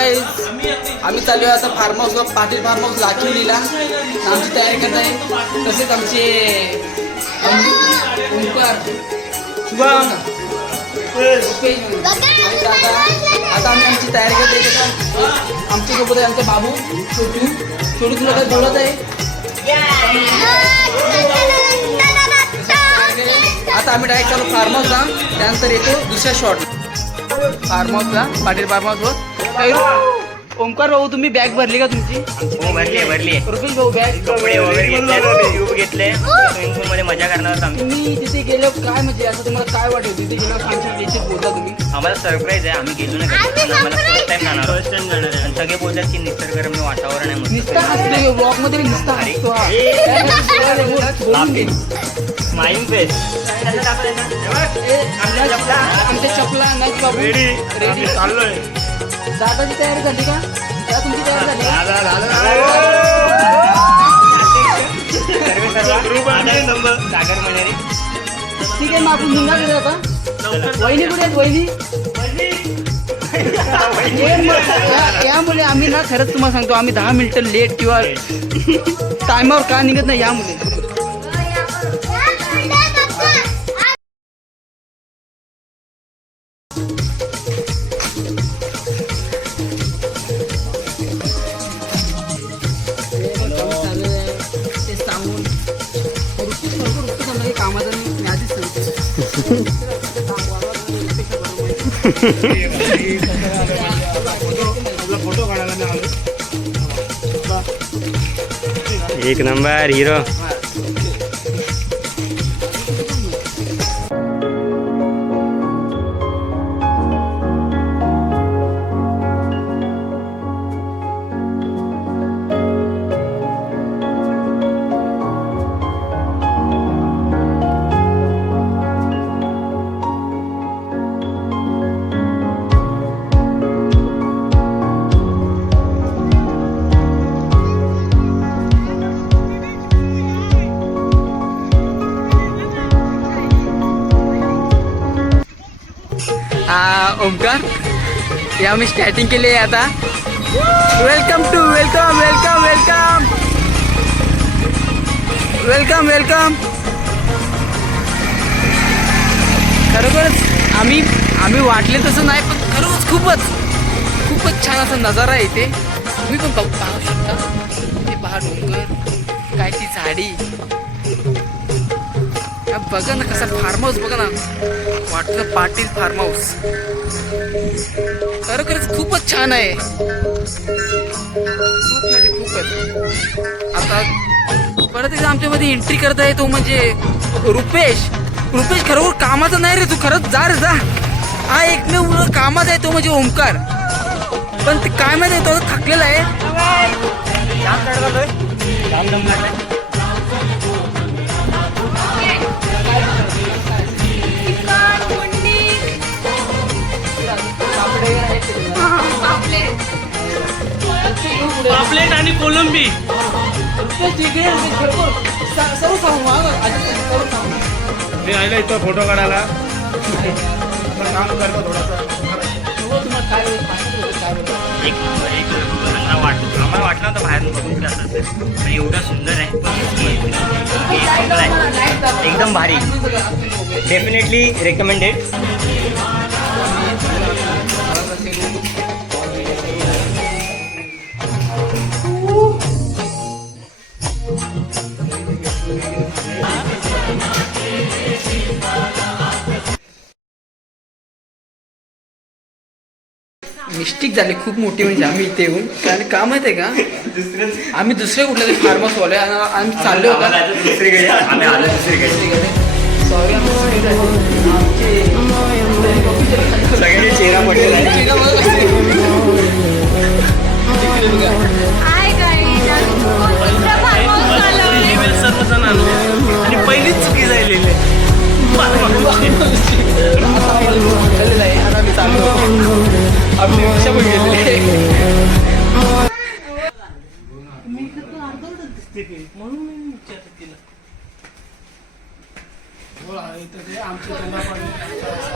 Guys आम्ही चालू आहे आता फार्म हाऊसला, पाटील फार्म हाऊस लाखिवलीला. आमची तयारी करत आहे. तसेच आमचे ओंकार, शुभम, आता आम्ही आमची तयारी करते. आमच्या सोबत आहे आमचा बाबू, छोटू. छोटू तुला काय बोलत आहे? आता आम्ही डायरेक्ट चालू फार्म हाऊसला. त्यानंतर येतो दुसऱ्या शॉट फार्म हाऊसला, पाटील फार्म हाऊसवर. ओंकार भाऊ तुम्ही बॅग भरली का तुमची? हो भरली. रुपेश भाऊ बॅग कपडे वगैरे घेतले स्विमिंग पूल मध्ये मजा करणार आम्ही. तुम्ही तिथे गेलो काय म्हणजे असं तुम्हाला काय वाटेल तिथे गेलो सांगशील बोलता तुम्ही? आम्हाला सरप्राईज आहे. आम्ही गेलो नाही आम्हाला फर्स्ट टाइम जाणार आणि सगळे बोलतात की निसर्गरम्य वातावरण आहे. नुसता हसतो ब्लॉग मध्ये नुसता हसतो स्माइलिंग फेस. आमच्या चपला नाही बाबू रेडी चाललोय. जाताची तयारी झाली का? तुमची तयारी झाली? सागर मनेरी. ठीक आहे मग आपण निघा करूया आता. वहिनी कुठे आहेत वहिनी? यामुळे आम्ही ना खरंच तुम्हाला सांगतो आम्ही 10 मिनिटं लेट किंवा टायमावर का निघत नाही यामुळे. एक नंबर हीरो. ओमकार या आम्ही स्टार्टिंग केली आहे आता. वेलकम खरोखरच आम्ही वाटले तसं नाही पण खरोखरच खूपच छान असा नजारा आहे इथे. तुम्ही पण पाहू शकता. ते पहा डोंगर, काय ती झाडी. बघा ना कसा फार्म हाऊस बघा ना, वाटतं पाटील फार्म हाऊस. खरोखरच खूपच छान आहे. खूपच. आता परत एकदा आमच्यामध्ये एंट्री करता येतो म्हणजे रुपेश खरोखर कामाचा नाही रे. तू खरंच जा रे जा. हा एकमेव कामाचा आहे तो म्हणजे ओंकार. पण ते काय माहिती आहे तो थकलेला आहे. पापलेट आणि कोलंबी. मी आयला इथं फोटो काढायला काम करतो थोडासा. आम्हाला वाटलं होतं बाहेर बघून असं पण एवढं सुंदर आहे. एकदम भारी. Definitely recommended. मिस्टेक झाली खूप मोठी म्हणजे आम्ही इथे येऊन. कारण का माहिती आहे का, आम्ही दुसरे कुठल्या तरी फार्म हाऊस वाले आम्ही चाललो होता दुसरीकडे. आम्ही आलो दुसरीकडे. सॉरी सगळ्यांनी चेहरा पडलेला आहे. सर्वजण आणले आणि पहिलीच चुकी झालेली आहे. आम्ही चाललो आपली रिक्षा पण गेलेली. म्हणून मी विचारत तिला.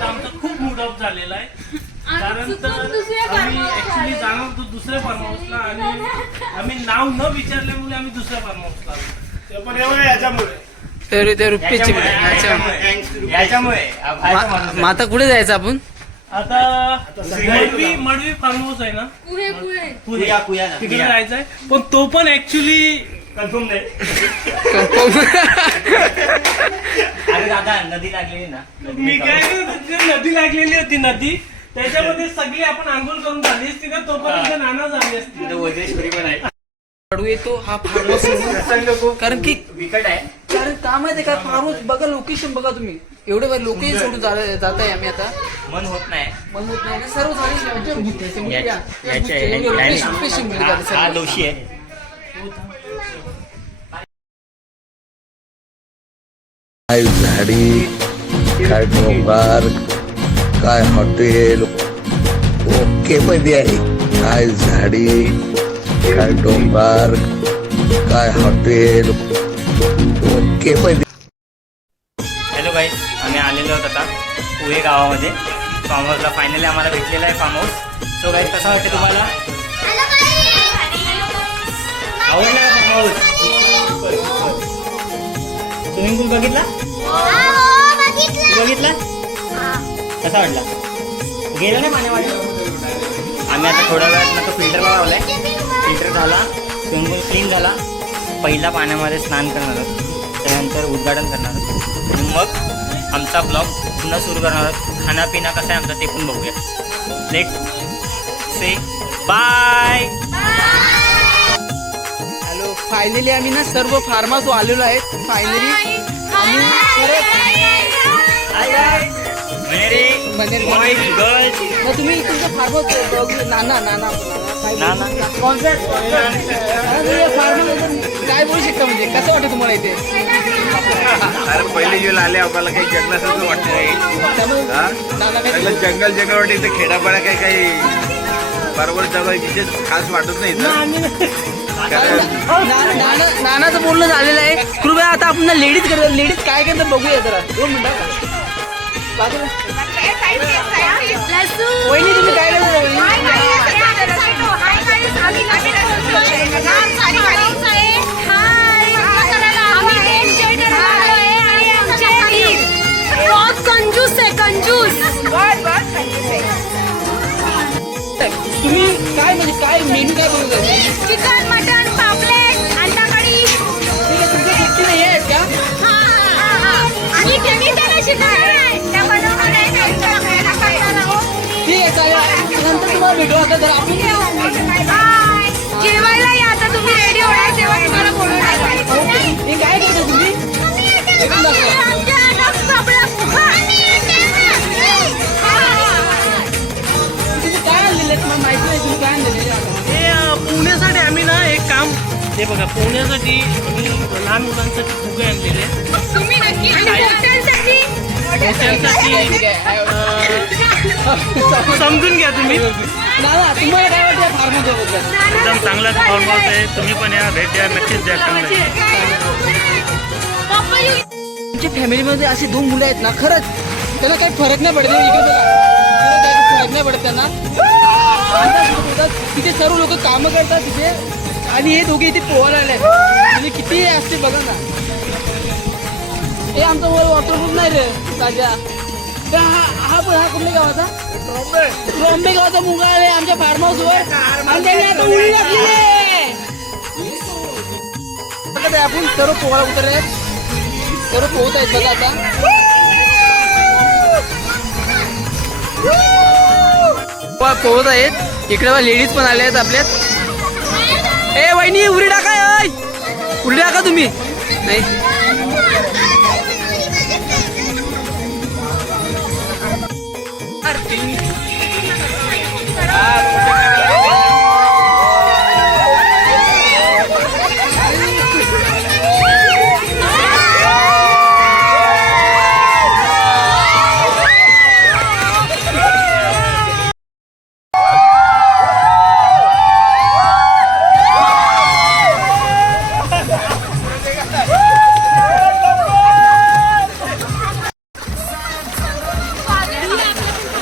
आमचा खूप मूड ऑफ झालेला आहे. कारण तर आम्ही ऍक्च्युली जाणार होतो दुसऱ्या फार्म हाऊसला आणि आम्ही नाव न विचारल्यामुळे आम्ही दुसऱ्या फार्म हाऊसला आलो. ते पण एवढं याच्यामुळे तर ते रुपेशचे याच्यामुळे मग आता कुठे जायचं आपण? आता मडवी फार्म हाऊस आहे ना तिकडे जायचंय पण तो पण ऍक्च्युली कन्फर्म नाही. अरे दादा नदी लागलेली ना मी काय नदी लागलेली होती नदी त्याच्यामध्ये सगळी आपण आंघोळ करून झाली असती ना तोपर्यंत नाना झाली असती. वज्रेश्वरी पण आहे. कडू येतो हा फार्म हाऊस कारण की विकट आहे. कारण का माहिती का फार्म हाऊस बघा लोकेशन बघा तुम्ही एवढे लोकेशन सोडून जात आहे आम्ही आता मन होत नाही. मन होत नाही सर्व हा दोषी आहे. काय झाडी काय डोंगर काय हॉटेल ओके मध्ये आहे. काय झाडी काय डोंगर काय हॉटेल ओके मध्ये. हॅलो गाईज, आम्ही आलेलो आहोत आता पुणे गावामध्ये फार्म हाऊसला. फायनली आम्हाला भेटलेला आहे फार्म हाऊस. सो गाईज कसं वाटतं तुम्हाला? आवडला का फार्म हाऊस? स्विमिंग पूल बघितला? बघितला कसा वाटला? गेलो नाही पाण्यामध्ये. आम्ही आता थोड्या वेळात तो फिल्टरला लावलाय. फिल्टर झाला, स्विमिंग पूल क्लीन झाला. पहिला पाण्यामध्ये स्नान करणार आहोत, त्यानंतर उद्घाटन करणार आहोत आणि मग आमचा ब्लॉग पुन्हा सुरू करणार आहोत. खानापिना कसा आहे आमचा ते पण बघूया. लेट से बाय. हॅलो, फायनली आम्ही ना सर्व फार्म हाऊस आलेलो आहेत. फायनली आम्ही मग तुम्ही तुमचं फार्म हाऊस नाना नाना फार्म काय बोलू शकता म्हणजे कसं वाटतं तुम्हाला इथे? अरे पहिले जे आले आम्हाला काही जंगलासारखं वाटत नाही. जंगल वाटत इथे खेडापाडा काही बरोबर जवळ विशेष खास वाटत नाही. नानाचं बोलणं झालेलं आहे. कृपया आता आपण लेडीज करतो. लेडीज काय करतात बघूया जरा. 2 मिनिटं. वहिनी तुम्ही काय तुम्ही काय म्हणजे काय मेनू काय बनवत आहे? चिकन, मटन, पापलेट, अंडा कढी. ठीक आहे, तुमच्या सुट्टी नाही आहेत का? आणि त्यांनी त्याला शिकवलंय. त्या बनवणार आहे, त्यांच्या खायला करणार आहोत. ठीक आहे चालेल. नंतर तुम्हाला भेटू आता जर आपण बाय. जेवायला या आता तुम्ही रेडी होणार तेव्हा तुम्हाला बोलवणार. हे काय करता तुम्ही? आमच्या डॉक्टर आपला तुम्ही काय आणलेलं आहे? मला माहिती नाही तुम्ही काय आणलेलं आहे. हे पुण्यासाठी आम्ही ना एक काम हे बघा पुण्यासाठी आम्ही लहान मुलांसाठी फुगे आणलेले. तुम्ही नक्की हॉटेलसाठी समजून घ्या तुम्ही. नाना तुम्हाला काय वाटतं फार्म हाऊस? एकदम चांगलाच फॉर्म हाऊस आहे. तुम्ही पण या, भेट द्या, नक्कीच द्या. तुमच्या फॅमिलीमध्ये असे 2 मुलं आहेत ना, खरंच त्यांना काही फरक नाही पडत. इकडे बघा, त्यांना काही फरक नाही पडत त्यांना. तिथे सर्व लोक कामं करतात तिथे आणि हे दोघे इथे पोहायला आले. म्हणजे किती असते बघा ना. हे आमचा वॉटरप्रूफ नाही रे ताज्या. हा कुठल्या गावाचा? ट्रॉम्बे गावाचा मुंगा आहे आमच्या फार्म हाऊस वर आणि त्यांनी आता उडी टाकलेली आहे. आपण सर्व पोहायला उतरले, सर्व पोहत आहेत बघा आता पोहत आहेत. इकडे लेडीज पण आल्या आहेत आपल्यात. ए वहिनी उडी टाका, उडी टाका तुम्ही. नाही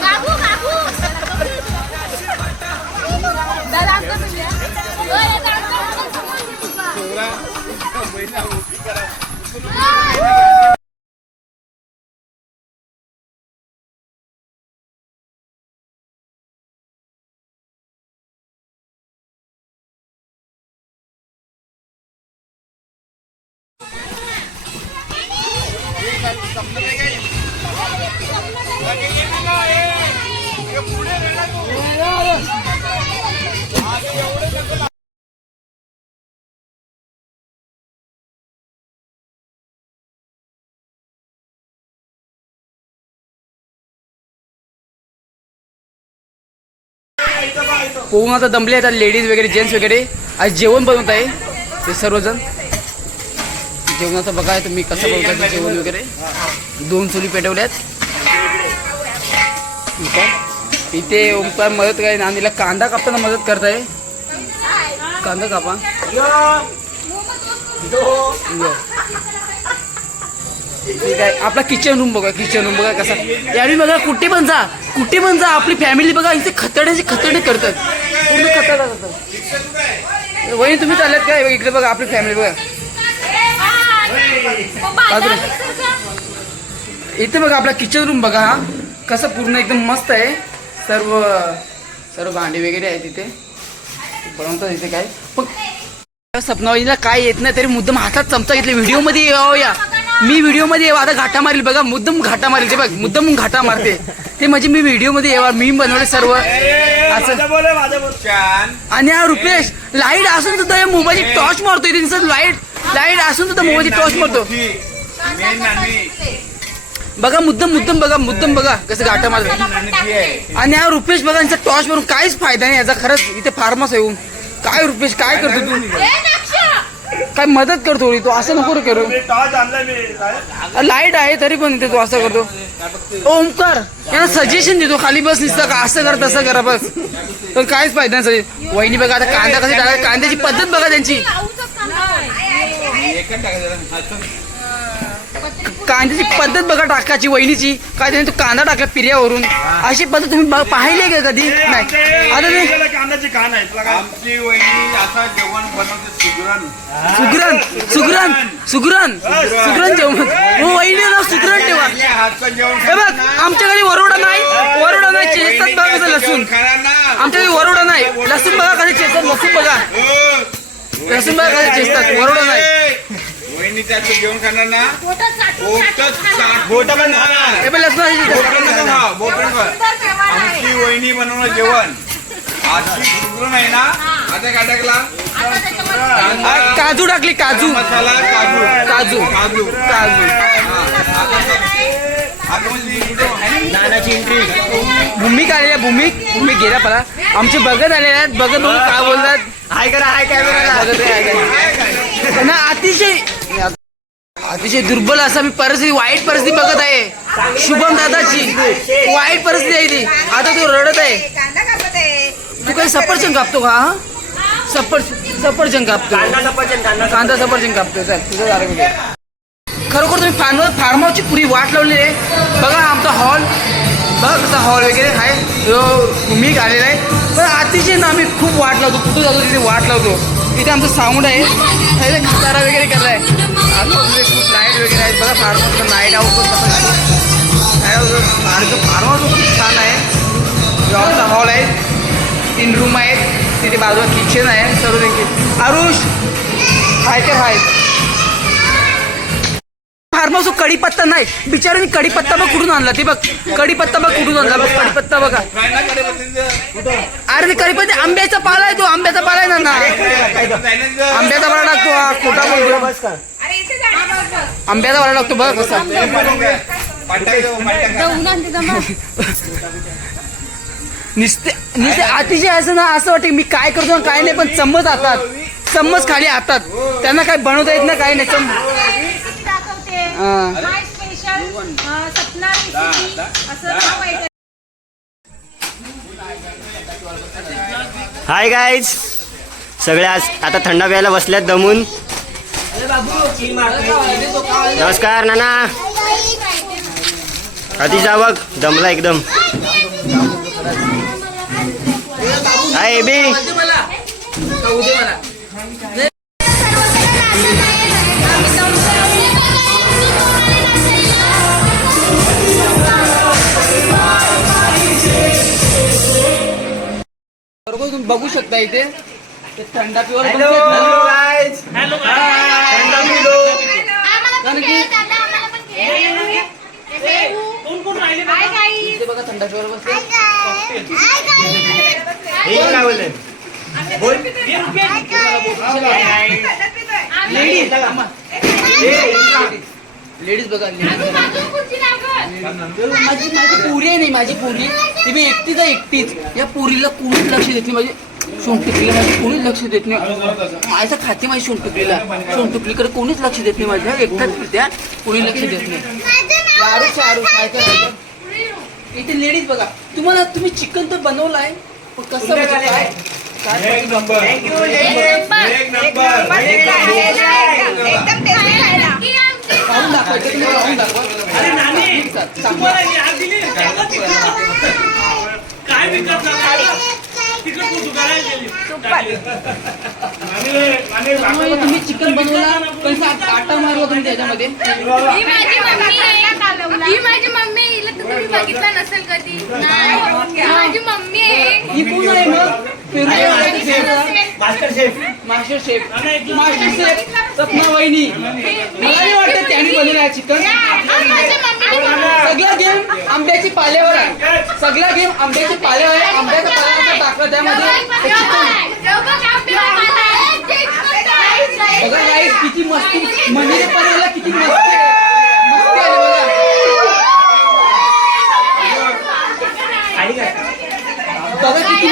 बाबू पोहून आता दमले आहेत लेडीज वगैरे जेंट्स वगैरे. आज जेवण बनवत आहे ते सर्वजण. जेवणाचं बघा तुम्ही कसं बनवतात जेवण वगैरे. 2 चुली पेटवल्यात. इथे ओंकार मदत काय नानीला कांदा कापताना मदत करताय. कांदा कापा. ठीक आहे. आपला किचन रूम बघा कसा. यावेळी बघा कुठे पण जा आपली फॅमिली बघा इथे खतडे करतात. पूर्ण खतडा करतात. वही तुम्ही चालल्यात काय इकडे बघा आपली फॅमिली बघा. इथे बघा आपला किचन रूम बघा हा कसं पूर्ण एकदम मस्त आहे. सर्व भांडी वगैरे आहे तिथे बनवतात इथे काय. पण सपनावलीला काय येत नाही तरी मुद्दाम हातात चमचा घेतले. व्हिडिओमध्ये या मी व्हिडिओमध्ये येवा आता घाटा मारेल बघा. मुद्दाम घाटा मारेल ते बघ. मुद्दाम घाटा मारते ते म्हणजे मी व्हिडिओमध्ये येवा. मी बनवले सर्व असं. आणि हा रुपेश लाईट असून सुद्धा मोबाईलची टॉर्च मारतोय. त्यांचं लाईट असून सुद्धा मोबाईलची टॉर्च मारतो बघा. मुद्दाम बघा कसं गाठा मारतो. आणि हा रुपेश बघा यांचा टॉर्च मारून काहीच फायदा नाही याचा. खरंच इथे फार्मस येऊन काय रुपेश काय करतो तू. काय मदत करतो तू असं नको करू. लाईट आहे तरी पण इथे तू असं करतो. ओंकार यांना सजेशन देतो खाली बस निसतं का असं करा तसं करा बस. पण काहीच फायदा नाही. वहिनी बघा आता कांदा कशी टाकायचा. कांद्याची पद्धत बघा त्यांची. कांद्याची पद्धत बघा टाकायची वहिनीची. काय त्याने तो कांदा टाकला पिर्यावरून. अशी पद्धत तुम्ही पाहिली का कधी नाही. आता ते कांद्याची कान आहे आमची वहिनी असं जेवण बनवते. सुगरण जेवण. हो वहिनी ना सुगरण ठेवा. हे बघ आमच्या घरी वरोडा नाही चेचतात बघा कसं लसूण. आमच्या घरी वरोडा नाही लसूण बघा कसं चेचतात. लसूण बघा कसं चेचतात. वरोडा नाही. वहिनी त्याचं जेवण खाणार ना आमची वहिनी बनवलं जेवण आजची सुगरण आहे ना. आता काय टाकला काजू टाकली. काजू मसाला काजू नानाची एंट्री. भूमिक आलेल्या भूमिक गेल्या पला आमचे बघत आलेले आहेत. बघत बघून काय बोलतात. हाय कॅमेरा. त्यांना अतिशय दुर्बल असा मी परिस्थिती वाईट परिस्थिती बघत आहे. शुभम दादाची वाईट परिस्थिती आहे ती. आता तो रडत आहे. तू काही सफरचंद कापतो का. सफरचंद कापतो. कांदा सफरचंद कापतो. चल तुझं झालं कुठे. खरोखर तुम्ही फार्म हाऊसची पुरी वाट लावलेली आहे. बघा आमचा हॉल बघा कसा हॉल वगैरे आहे. मी आलेला आहे. पण अतिशय ना आम्ही खूप वाट लावतो. कुठं जातो तिथे वाट लावतो. इथे आमचं साऊंड आहे. खतारा वगैरे करलाय. आतमध्ये खूप लाईट वगैरे आहेत. बघा फार्म हाऊसचं नाईट आउट कसं फार्म हाऊस खूप छान आहे. आमचा हॉल आहे. 3 रूम आहेत. तिथे बाजूला किचन आहे. सर्व देखील आरुष हाय ते हाय. फार्म हाऊस कढीपत्ता नाही बिचारांनी. कढीपत्ता बघ कुठून आणला ते बघ. कढीपत्ता बघ कुठून आणला बघ. कढीपत्ता बघा. अरे ते कढीपत्ता आंब्याचा पाला आहे. तो आंब्याचा पाला आहे ना. आंब्याचा पाला टाकतो. हा खोटा बोलतो. आंब्याचा पाला टाकतो बघ कसा. नुसते अतिशय असं ना असं वाटतं मी काय करतो काय नाही. पण चम्मच चम्मच खाली हातात. त्यांना काय बनवता येत ना काय नाही. Hi guys. सगळे आज आता थंडा प्यायला बसल्यात दमून. नमस्कार नाना. आधी जा बघ दमला एकदम. हाय एबी. बरोबर तुम्ही बघू शकता इथे ते थंडा प्युअर हॅलो कारण की कोण कोण राहिले इथे बघा थंडा प्युअर बसते लेडीज बघा माझी पुरी आहे नाही माझी पुरी ती मी एकटीच आहे एकटीच या पुरीला कोणीच लक्ष देत नाही माझी सोनटुकलीला माझी कोणीच लक्ष देत नाही माझ्या खाते माझी सोनटुकलीकडे कोणीच लक्ष देत नाही माझ्या एकटाच त्या कोणी लक्ष देत नाही आरुष काय करायचं इथे लेडीज बघा तुम्ही चिकन तर बनवलं आहे पण कसं काय एक नंबर खाऊन दाखवायचं तुम्ही खाऊन दाखवा अरे नानी तुम्हाला याद दिली त्याला काय विकत तिकडे तू दुकानात गेली त्यामुळे तुम्ही चिकन बनवला पण आटा मारला तुम्ही त्याच्यामध्ये ही माझी मम्मी हिला तुम्ही बघितलं नसेल कधी ही माझी मम्मी आहे ही कोण आहे मग मास्टर शेफ सपना वहिनी मला नाही वाटत त्यांनी बनवलं आहे चिकन सगळा गेम आंब्याची पाल्यावर आहे सगळा गेम आंब्याची पाल्यावर आहे आंब्याचा पाला टाकला त्यामध्ये बघा गाईस किती मस्ती मंदिर बनवायला किती मस्ती आली बघा किती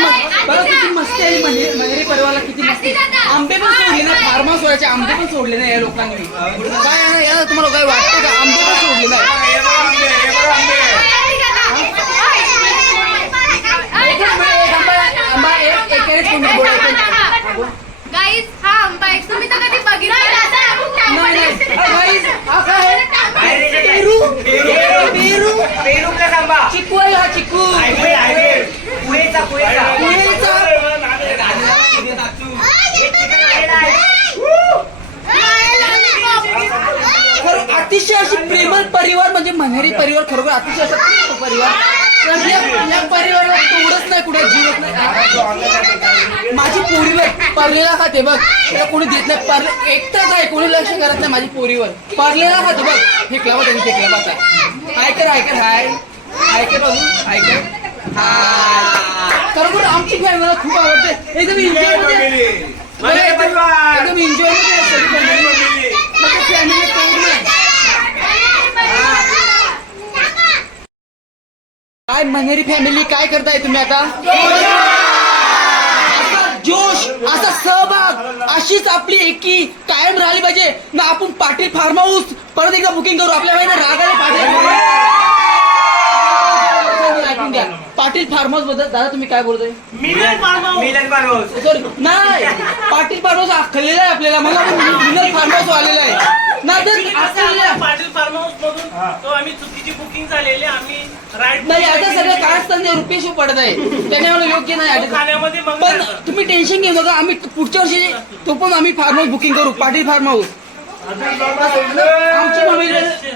मस्ती आली मंदिर परिवाराला किती मस्ती आंबे पण सोडले ना फार्महाऊस व्हायचे आंबे पण सोडले ना या लोकांनी काय आहे यार तुम्हाला काय वाटतं का आंबे पण सोडले नाही आंबा गाईज हा आंबा आहे तुम्ही तर कधी बघितलं चिकू आहे हा चिकू खरं अतिशय अशी प्रेमळ परिवार म्हणजे मन्हेरी परिवार खरोखर अतिशय असा प्रेमळ परिवार तर या परिवाराला तोडच नाही कुठे जीवच नाही माझी पोरीला परलेला खाते बघ त्याला कोणी देत नाही परले एकटाच आहे कोणी लक्ष करत नाही माझी पोरीवर परलेला खाते बघ फेकला बघ त्यांनी फेकला बघा ऐकर हाय ऐकर बघू ऐकर हा खरोखर आमची फॅमिली मला खूप आवडते एकदम एन्जॉय मध्ये एकदम एन्जॉय मध्ये फॅमिली काय मन्हेरी फॅमिली काय करताय तुम्ही आता असा जोश असा सहभाग अशीच आपली एकी कायम राहिली पाहिजे ना आपण पाटील फार्म हाऊस परत एकदा बुकिंग करू आपल्या रागाने पाटील फार्म हाऊस बद्दल दादा तुम्ही काय बोलताय सॉरी नाही पाटील फार्म हाऊस आखलेला आहे आपल्याला मला मिनल फार्म हाऊस आलेला आहे पाटील फार्म हाऊस मधून तो आम्ही चुकीची बुकिंग झालेली आम्ही राईड नाही आता सगळं काय असताना रुपये पडत आहे त्याने मला योग्य नाही खाण्यामध्ये मग पण तुम्ही टेन्शन घेऊ नका आम्ही पुढच्या वर्षी तो पण आम्ही फार्म हाऊस बुकिंग करू पाटील फार्म हाऊस आमची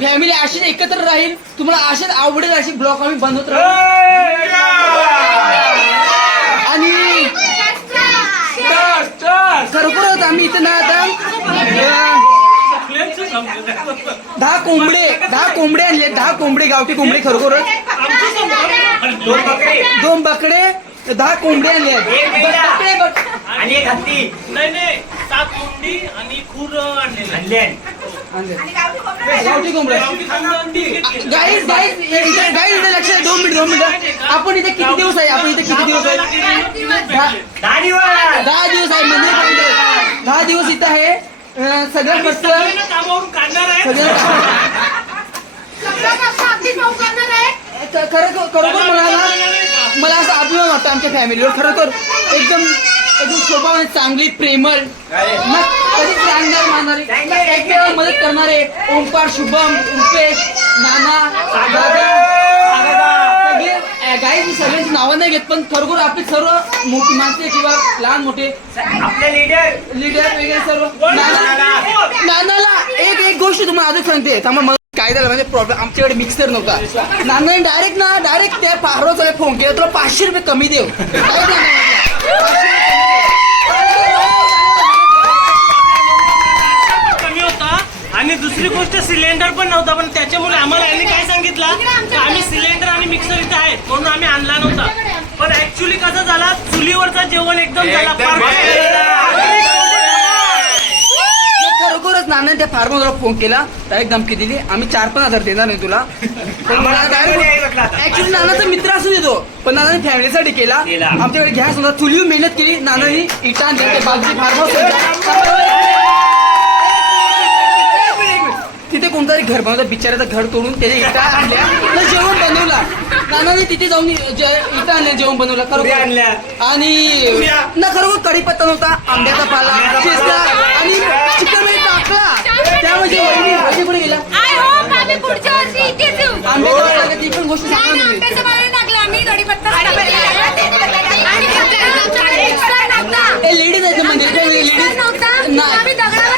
फॅमिली अशीच एकत्र राहील तुम्हाला असेच आवडेल अशी ब्लॉग आम्ही बनवत राहू आणि खरोखरच आम्ही इथे ना आता 10 कोंबडे आणले 10 कोंबडे गावठी कोंबडे खरोखरच 2 बकडे 10 कोंबडे आणले आणि एक हत्ती नाही 7 कोंबडी आणि खूर आणलेले गावठी कोंबडे गाईज इथे लक्ष 2 मिनिट आपण इथे किती दिवस आहे 10 दिवस आहे म्हणजे 10 दिवस इथं आहे सगळं मस्त कामावरून काढणार आहे खरोखर मला असं अभिमान वाटतं आमच्या फॅमिलीवर खरोखर एकदम स्वभाव चांगली प्रेमळ कधीच रांगणार मारणारे एक मदत करणारे ओंकार शुभम रुपेश नाना सगळे गाईज मी सगळ्यांची नावं नाही घेत पण खरोखर आपली सर्व मोठी माणसे किंवा लहान मोठे आपले लीडर वगैरे सर्व नानाला एक गोष्ट तुम्हाला अजून सांगते त्यामुळे काय झालं म्हणजे प्रॉब्लेम आमच्याकडे मिक्सर नव्हता नानाने डायरेक्ट त्या फारवर फोन केला तुला 500 रुपये कमी देऊ सिलेंडर पण नव्हता, पण त्याच्यामुळे आम्हाला यांनी काय सांगितलं की आम्ही सिलेंडर आणि मिक्सर इथे आहेत म्हणून आम्ही आणला नव्हता. पण ऍक्च्युली कसं झाला, चुलीवरचं जेवण एकदम झाला खरोखरच नानाने त्या फार्मरला फोन केला, डायरेक्ट धमकी दिली, आम्ही 4-5 हजार देणार नाही तुला. ऍक्च्युली नानाचा मित्र असू देतो, पण नानाने फॅमिलीसाठी केला. आमच्याकडे गॅस होता, चुलीवर मेहनत केली नानाने, इटा आणले, बाजूची फार्मर तिथे कोणतरी घर बनवतं, बिचाऱ्याचं घर तोडून त्याने इटा आणल्या, तर जेवण बनवला नानाने. तिथे जाऊन इटा आणल्या, जेवण बनवलं खरोखर. आणि ना खरोखर कढीपत्ता नव्हता, आंब्याचा पाला, शिजला आणि चिकन टाकला. त्यामध्ये वहिनी कुठे गेला? पुढच्या वर्षी इथेच येऊ. आंब्याचा पाला, ती पण गोष्ट सांगा ना. आंब्याचं पाणी टाकलं आम्ही, कढीपत्ता आणि लेडीज आहेत म्हणजे लेडीज आम्ही दगडावर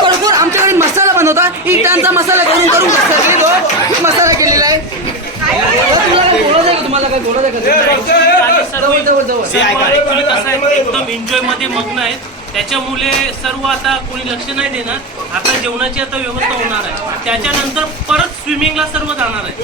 खरोखर आमच्याकडे मसाला बनवता, इटांचा मसाला करून सगळे लोक मसाला केलेला आहे. तुम्हाला काय बोलत आहे का? एकदम एन्जॉय मध्ये मग्न आहेत, त्याच्यामुळे सर्व आता कोणी लक्ष नाही देणार. आता जेवणाची आता व्यवस्था होणार आहे, त्याच्यानंतर परत स्विमिंगला सर्व जाणार आहे.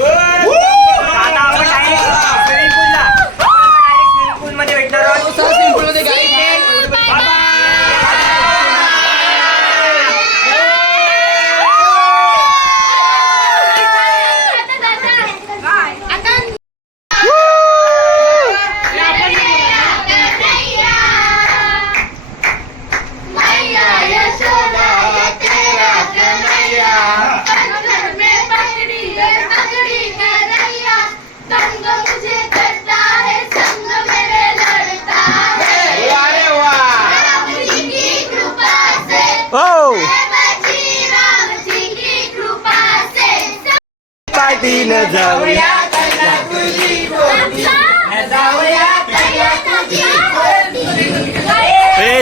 पार्टीनं जाऊया,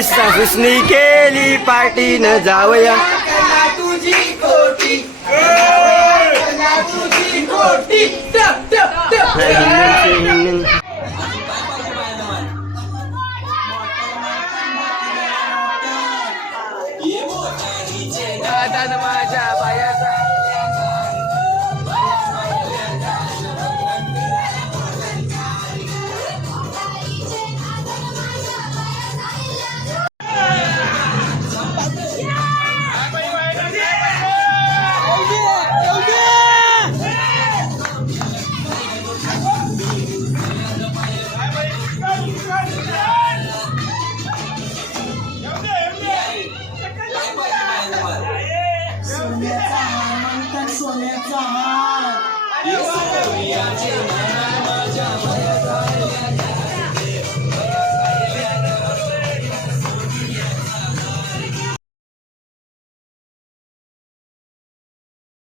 सासूसनी केली पार्टीनं जाऊया.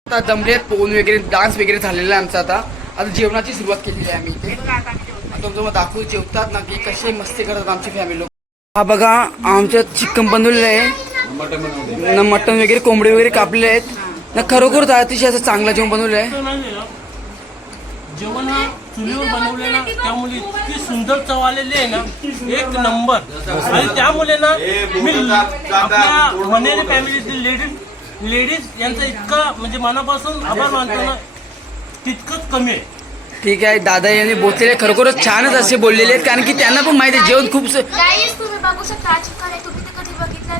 आता जमलेत, पोहून वगैरे डान्स वगैरे झालेला आहे आमचा. आता जेवणाची सुरुवात केलेली आहे आम्ही इथे. आता तुम्हाला दाखवू जेवतात ना की कसे मस्ती करतात आमची फॅमिली लोक. हा बघा आमच्यात चिकन बनवलेलं आहे ना, मटन वगैरे कोंबडे वगैरे कापलेले आहेत ना. खरोखर अतिशय असं चांगलं जेवण बनवलं आहे. जेवण हा चुलीवर बनवलेला, त्यामुळे इतकी सुंदर चव आलेली आहे ना, एक नंबर. आणि त्यामुळे ना मी आपल्या मनेरी फॅमिलीतील लेडीज यांचा इतका म्हणजे मनापासून आभार मानतो ना, तितकंच कमी आहे. ठीक आहे, दादा यांनी बोललेले खरोखरच छानच असे बोललेले आहेत, कारण की त्यांना पण माहिती आहे जेवण खूप. तुम्ही बघू शकता चिकन आहे, तुम्ही ते कधी बघितलं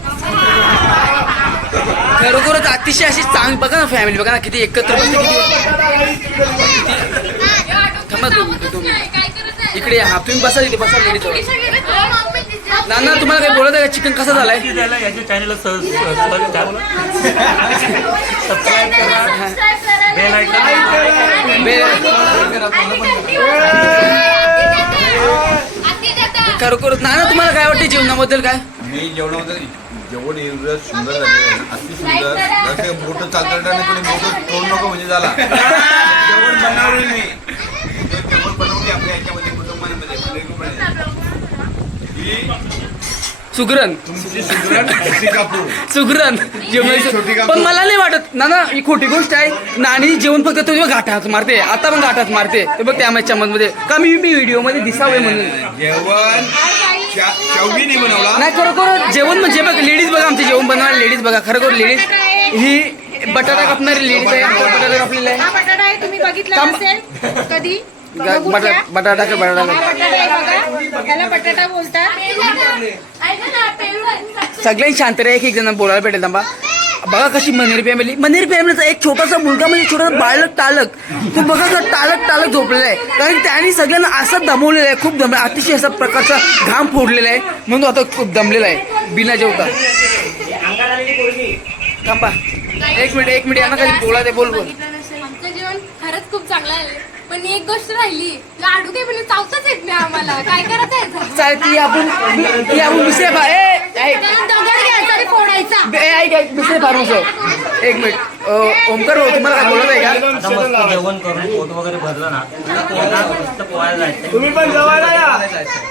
खरोखरच अतिशय अशी चांगली. बघा ना फॅमिली, बघा ना किती एकत्र बसते, किती. थांबा इकडे हा, तुम्ही बसा तिथे, बसा लेडीज. नाना तुम्हाला काही बोलत आहे का? चिकन कसं झालंय? याच्या चॅनलला सबस्क्राईब करा, बेल आयकॉन खरोखरच नाना तुम्हाला काय वाटतं जेवणाबद्दल? काय मी जेवणाबद्दल जेवण एवढं सुंदर झालं, अति सुंदर. जसं मोठं चालताना कोणी मोठं तोड नको म्हणजे झाला. जेवण बनवलं नाही, जेवण बनवली आपल्या याच्यामध्ये कुटुंबामध्ये सुगरण तुमची सुगरण छोटी कापू. सुगरण जेवण. पण मला नाही वाटत नाना, ही खोटी गोष्ट आहे. नानी जेवण फक्त तुझ्या घाटात मारते, आता पण घाटात मारते. ते बघ त्या चमच मध्ये का मी व्हिडिओ मध्ये दिसावे म्हणून. जेवण शेवगी नाही बनवला. नाही खरोखर जेवण म्हणजे बघ लेडीज बघा आमचे जेवण बनवणारे लेडीज बघा खरोखर लेडीज ही बटाटा कापणारी लेडीज आहे आमचा बटाटा कापलेला आहे हा बटाटा आहे तुम्ही बघितला थांब. नसेल कधी बघून घ्या. बटाटा का बटाटा हा बटाटा आहे बघा त्याला बटाटा बोलतात. सगळ्यांनी शांत रे एक जण बोलायला भेटेल थांबा बघा कशी मनेरी फॅमिलीचा एक छोटासा मुलगा म्हणजे छोटासा बाळक टालक तो बघा का टालक झोपलेला आहे कारण त्यांनी सगळ्यांना असं दमवलेलं आहे खूप दमलं अतिशय असा प्रकारचा घाम फोडलेला आहे म्हणून तो आता खूप दमलेला आहे बिना जेवता थांबा एक मिनिट यांना काही बोला ते बोल आमचं जेवण खरंच खूप चांगलं आहे पण एक गोष्ट राहिली लाडू काही म्हणजे चावताच येत नाही आम्हाला काय करायचं चालेल ती आपण दुसऱ्या दगड घ्यायचा आणि फोडायचा दुसरे फार्मस एक मिनिट ओमकार भाऊ तुम्हाला काय बोलत आहे का आता मस्त जेवण करून पोट वगैरे भरलं ना आता मस्त पोहायला जायचं. तुम्ही पण जेवायला या.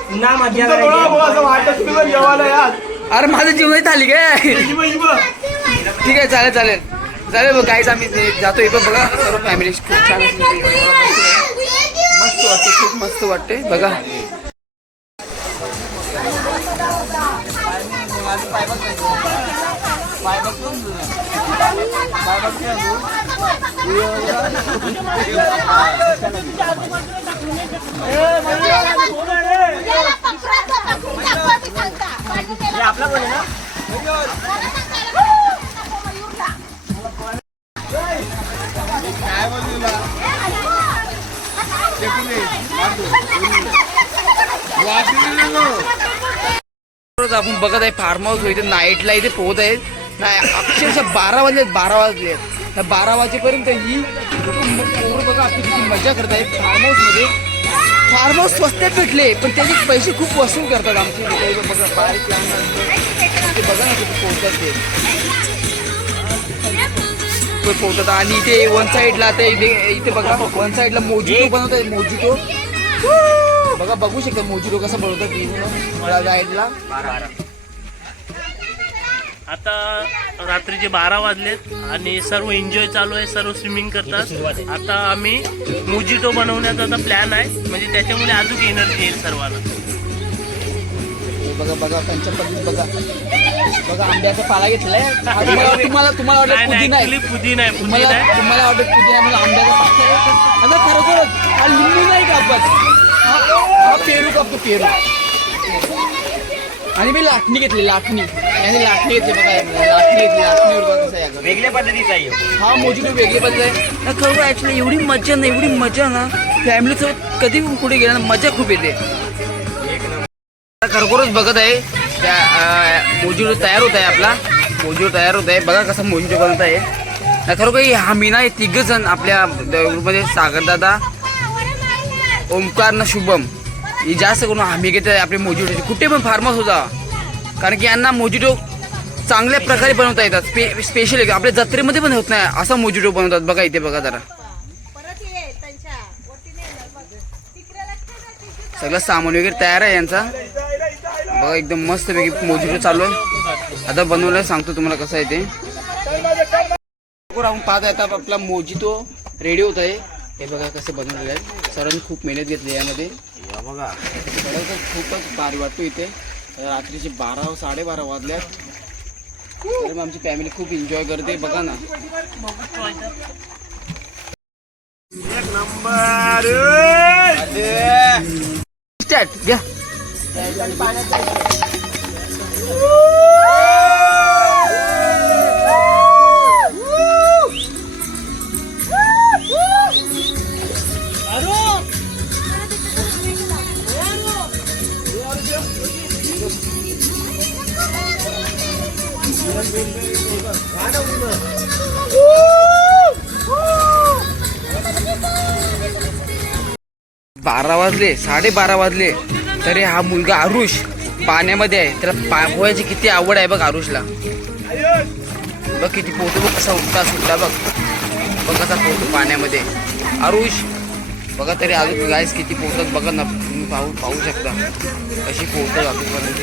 पुन्हा मजा तुमचं डोळा बघा असं वाटतं तुम्ही पण जेवायला या. अरे माझं जीवन झाली काय हिब. ठीक आहे चालेल बघ काहीच आम्ही जातो इथं बघा सर्व फॅमिली खूप छान मस्त वाटते खूप मस्त वाटते बघा आपला कोण आहे ना आपण बघत आहे फार्म हाऊस इथे नाईटला इथे पोहत आहेत नाही अक्षरशः 12 वाजेपर्यंत ही पोरं बघा आपली किती मजा करत आहेत फार्म हाऊस स्वस्तात भेटले पण त्याचे पैसे खूप वसूल करतात आमचे बघा बारीक ते बघा ना किती पोहतात ते पोहतात आणि इथे वन साईडला आता इथे बघा वन साईडला मोजिटो बनवतात मोजिटो बघा बघू शकता मोजिटो कसं बनवतात साईडला आता रात्रीचे 12 वाजलेत आणि सर्व एन्जॉय चालू आहे सर्व स्विमिंग करतात आता आम्ही मोजिटो बनवण्याचा आता प्लॅन आहे म्हणजे त्याच्यामुळे अजून एनर्जी येईल सर्वांना बघा त्यांच्या पद्धत बघा आंब्याचा पाला घेतलाय तुम्हाला वाटत पुदिना आहे पुदिना तुम्हाला वाटत पुदिना म्हणजे आंब्याचा पाला आता खरोखरच हा लिंबू नाही कापत हा पेरू कापतो पेरू आणि मी लाटणी घेतली लाटणी घेतली बघा लाटणीवर बघा कसं आहे वेगळ्या पद्धतीचा आहे हा मोजिटो वेगळी पद्धत आहे खरोखर ऍक्च्युली एवढी मजा ना फॅमिलीसोबत कधी कुठे गेला ना मजा खूप येते खरोखरच बघत आहे त्या मोजिटो तयार होत आहे बघा कसा मोजिटो बनत आहे खरोखर हा मीना हे 3 जण आपल्या ग्रुपमध्ये सागरदादा ओमकार ना शुभम ही जास्त करून हमी घेत आहे आपले मोजिटोचे कुठे पण फार्महाऊस होता कारण की यांना मोजिटो चांगल्या प्रकारे बनवता येतात स्पेशली आपल्या जत्रेमध्ये पण होत नाही असा मोजिटो बनवतात बघा इथे बघा जरा सगळं सामान वगैरे तयार आहे यांचा बघा एकदम मस्त पैकी मोजिटो चालू आहे आता बनवलं सांगतो तुम्हाला कसं आहे ते आपण पाहत आहे आता आपला मोजिटो रेडी होत आहे हे बघा कसं बनवलेलं आहे सरांनी खूप मेहनत घेतली यामध्ये बघा खूपच भारी वाटतो इथे रात्रीचे 12-12:30 वाजल्यात तर मग आमची फॅमिली खूप एन्जॉय करते बघा ना स्टार्ट घ्या बारा वाजले 12:30 वाजले तरी हा मुलगा आरुष पाण्यामध्ये आहे त्याला पोहायची किती आवड आहे बघ आरुषला बघ किती पोहतो बघ कसा उठता सुटला बघ कसा पोहतो पाण्यामध्ये आरुष बघा तरी अजून गायस किती पोहतात बघा ना तुम्ही पाहू शकता कशी पोहतात अजूनपर्यंत